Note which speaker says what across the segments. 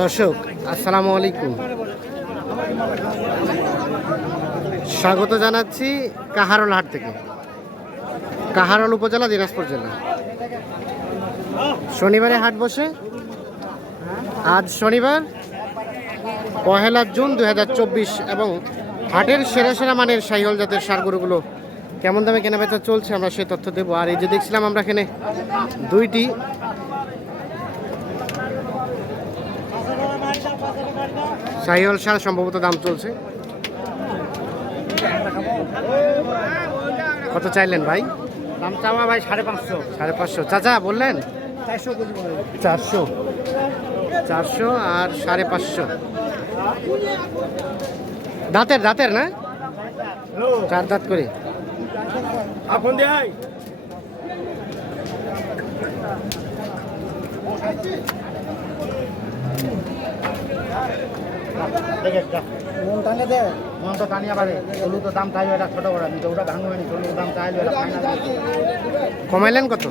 Speaker 1: দর্শক, আসসালামু আলাইকুম। স্বাগত জানাচ্ছি কাহারল হাট থেকে। কাহারল উপজেলা, দিনাজপুর জেলা। শনিবারে হাট বসে। আজ শনিবার, পহেলা জুন দু হাজার চব্বিশ এবং হাটের সেরা সেরা মানের সাইহল জাতের সার গরুগুলো কেমন দামে কেনাবেচা চলছে আমরা সেই তথ্য দেবো। আর এই যে দেখছিলাম আমরা এখানে দুইটি। সাহিওয়াল সার সম্ভবত দাম চলছে। কত চাইলেন ভাই?
Speaker 2: দাম চাওয়া ভাই সাড়ে পাঁচশো।
Speaker 1: সাড়ে পাঁচশো। চাচা বললেন? চারশো চারশো। চারশো আর সাড়ে পাঁচশো। দাঁতের দাঁতের না? চার দাঁত করে। আপন দেয় টানে দে তো টানিয়া পারে চলু তো দাম চাইবে এটা ছোট বড়। আমি তো ওটা ভাঙবো চলু দাম চাইবে কমাইলেন কত?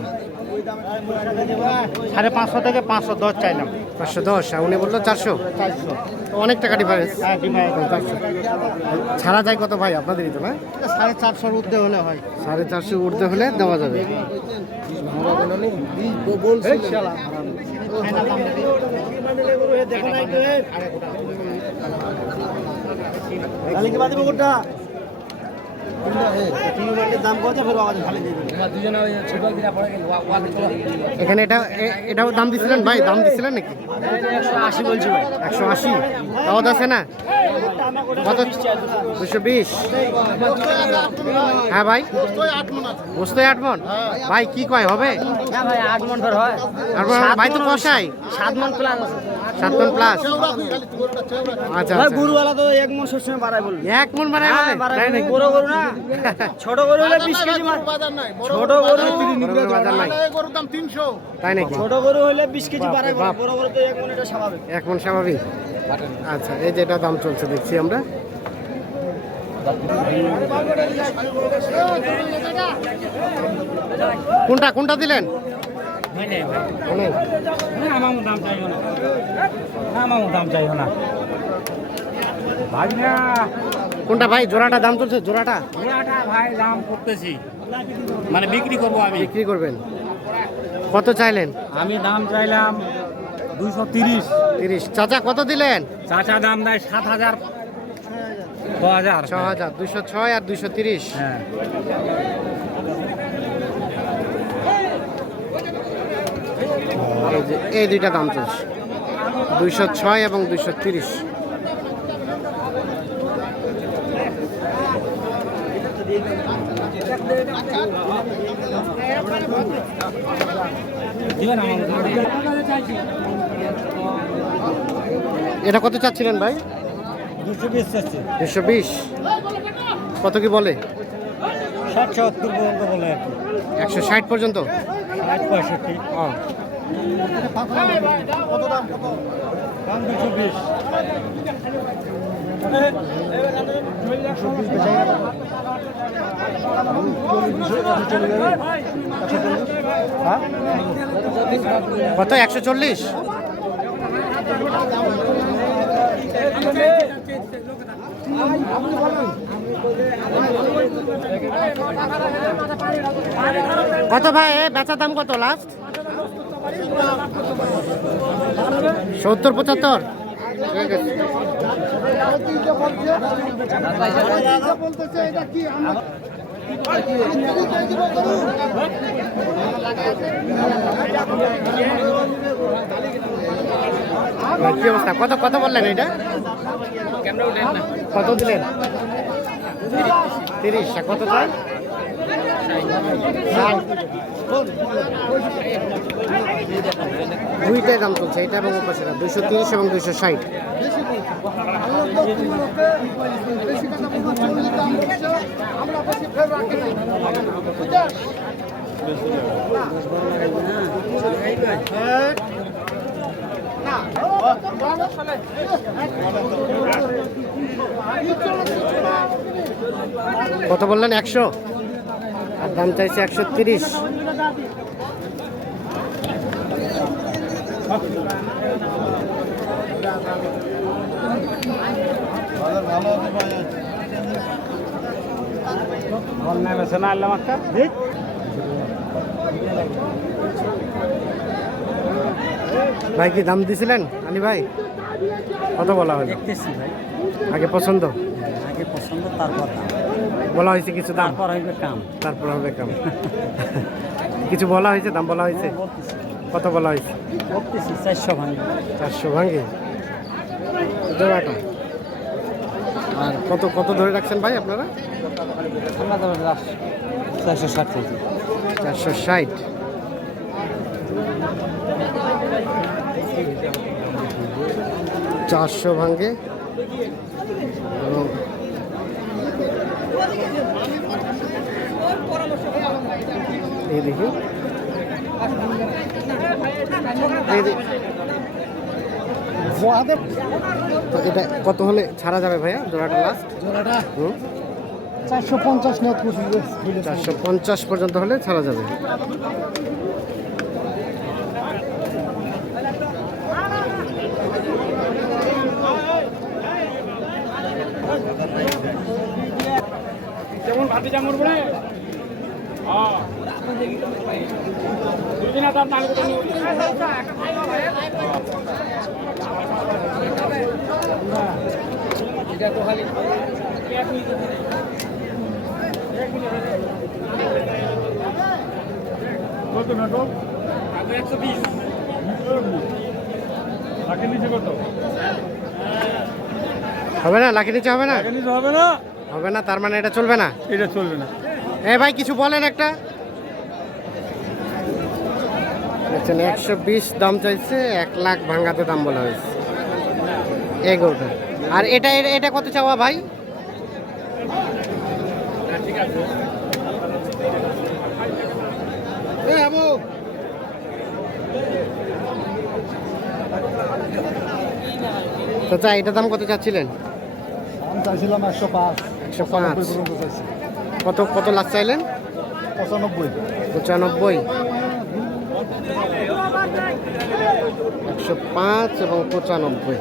Speaker 2: সাড়ে পাঁচশো থেকে পাঁচশো দশ চাইলাম
Speaker 1: পাঁচশো দশ উনি বলল চারশো চারশো অনেক টাকা ডিফারেন্স হ্যাঁ ছাড়া যায় কত ভাই আপনাদেরই তো না
Speaker 2: সাড়ে চারশোর ঊর্ধ্বে হলে হয়
Speaker 1: সাড়ে চারশো উঠতে হলে দেওয়া যাবে খালি এখানে এটা এটাও দাম দিছিলেন ভাই? দাম দিছিলেন নাকি?
Speaker 2: একশো আশি বলছি ভাই।
Speaker 1: একশো আশি? আওয়াজ আছে না? কত? দুশো বিশ? হ্যাঁ ভাই। বুঝতে আট মন? ভাই কি কয় হবে?
Speaker 2: ভাই আট মন হয়।
Speaker 1: ভাই তো কষাই।
Speaker 2: সাত মন প্লাস
Speaker 1: সাত প্লাস আচ্ছা ভাই আচ্ছা।
Speaker 2: গরুওয়ালা তো এক মন সবসময় বাড়ায় বলবি।
Speaker 1: এক মন হ্যাঁ,
Speaker 2: বাড়ায় তাই বলে। বড় গরু না? ছোট গরু হলে বিশ কেজি ছোট গরু
Speaker 1: গরুর বাজার নাই। তাই নাকি?
Speaker 2: ছোট গরু হলে বিশ কেজি বাড়ায়। বড় গরু তো এক মন এটা স্বাভাবিক।
Speaker 1: এক মন স্বাভাবিক। আচ্ছা এই যেটা দাম চলছে দেখছি আমরা। কোনটা কোনটা দিলেন?
Speaker 2: দাম চাইও না। দাম চাইও না। ভাই না
Speaker 1: কোনটা ভাই জোড়াটা দাম চলছে জোড়াটা?
Speaker 2: ঘোড়াটা ভাই দাম করতেছি। মানে বিক্রি করব আমি।
Speaker 1: বিক্রি করবেন। কত চাইলেন?
Speaker 2: আমি দাম চাইলাম দুইশো তিরিশ।
Speaker 1: তিরিশ। চাচা কত দিলেন?
Speaker 2: চাচা দাম দেয় সাত হাজার
Speaker 1: ছ হাজার। ছ হাজার দুইশো ছয় আর দুইশো তিরিশ। হ্যাঁ। এই যে এই দুইটা দাম চলছে। দুইশো ছয় এবং দুইশো তিরিশ। এটা কত চাচ্ছিলেন ভাই?
Speaker 2: দুশো
Speaker 1: বিশ। কত কি বলে?
Speaker 2: ষাট সত্তর পর্যন্ত বলে
Speaker 1: একশো ষাট পর্যন্ত?
Speaker 2: ষাট পঁয়ষট্টি।
Speaker 1: কত? একশো চল্লিশ? কত ভাই? এ বেচা দাম কত? লাস্ট সত্তর পঁচাত্তর? কি অবস্থা? কত কত বললেন এটা কত দিলেন? তিরিশ। কত চাই। দুইটাই দাম চলছে এটা এবং ওপাশেটা দুইশো তিরিশ এবং দুইশো ষাট। কত বললেন? একশো? দাম চাইছে একশো তিরিশ। একটা ভাই কি দাম দিছিলেন? আলী ভাই কত বলা
Speaker 2: দেখতেছি ভাই। আগে পছন্দ? আগে পছন্দ তারপর দাম।
Speaker 1: বলা হয়েছে কিছু দাম?
Speaker 2: তারপর হইবে কাম।
Speaker 1: তারপর হবে কাম। কিছু বলা হয়েছে দাম বলা হয়েছে? কত বলা হয়েছে? চারশো ভাঙি। চারশো ভাঙ্গে জোড়াটা আর কত কত ধরে রাখছেন ভাই আপনারা?
Speaker 2: চারশো ষাট কেজি।
Speaker 1: চারশো ষাট। চারশো ভাঙ্গে এবং এই দেখি। তো এটা কত হলে ছাড়া যাবে ভাইয়া জোড়াটা লাস্ট
Speaker 2: জোড়াটা হুম? চারশো পঞ্চাশ
Speaker 1: চারশো পঞ্চাশ পর্যন্ত হলে ছাড়া যাবে। যেমন ভাতি জাঙ্গুর বলে দুদিন তার নাল কত মেটো একশো বিশ তাকে নিচে কত? হবে না লাখি নিচে হবে না? নিচে হবে না? হবে না তার মানে এটা চলবে না? এটা চলবে না। এ ভাই কিছু বলেন একটা। দেখছেন একশো বিশ দাম চাইছে এক লাখ ভাঙাতে দাম বলা হয়েছে। এই গরুটা। আর এটা এটা- কত চাওয়া ভাই? চাচা এটা দাম কত চাচ্ছিলেন?
Speaker 3: চাইছিলাম একশো পাঁচ।
Speaker 1: একশো পাঁচ। কত কত লাখ চাইলেন? পঁচানব্বই। পঁচানব্বই। একশো পাঁচ এবং পঁচানব্বই।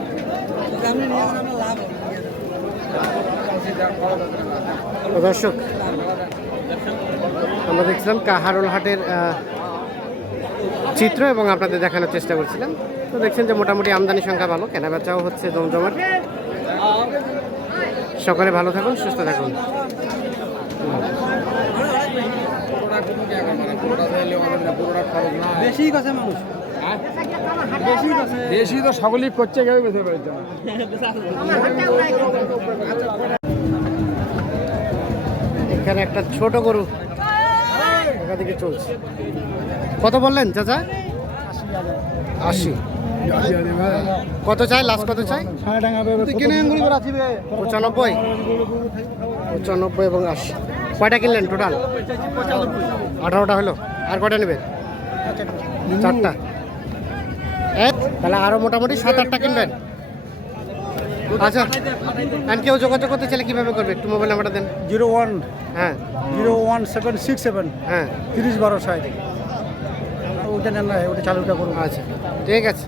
Speaker 1: দর্শক আমরা দেখছিলাম কাহারোল হাটের চিত্র এবং আপনাদের দেখানোর চেষ্টা করছিলাম। তো দেখছেন যে মোটামুটি আমদানি সংখ্যা ভালো কেনাবেচাও হচ্ছে জমজমাট। সকলে ভালো থাকুন সুস্থ থাকুন। বেশি কাছে মানুষ। বেশি তো সকলেই করছে কেউ পারছে এখানে একটা ছোট গরু এদিকে চলছে। কত বললেন চাচা? আশি। কত চাই? লাস্ট কত চাই? পঁচানব্বই। পঁচানব্বই এবং আশি। কয়টা কিনলেন টোটাল আঠারোটা হলো। আর কয়টা নেবেন? চারটা। এক। তাহলে আরও মোটামুটি সাত আটটা কিনবেন। আচ্ছা আর কেউ যোগাযোগ করতে চাইলে কীভাবে করবে? একটু মোবাইল নাম্বারটা দেন।
Speaker 2: Zero one. হ্যাঁ। Zero one seven six seven. হ্যাঁ। তিরিশ বারো ষাট। ওটা না ওটা চালুটা করুন।
Speaker 1: আচ্ছা ঠিক আছে।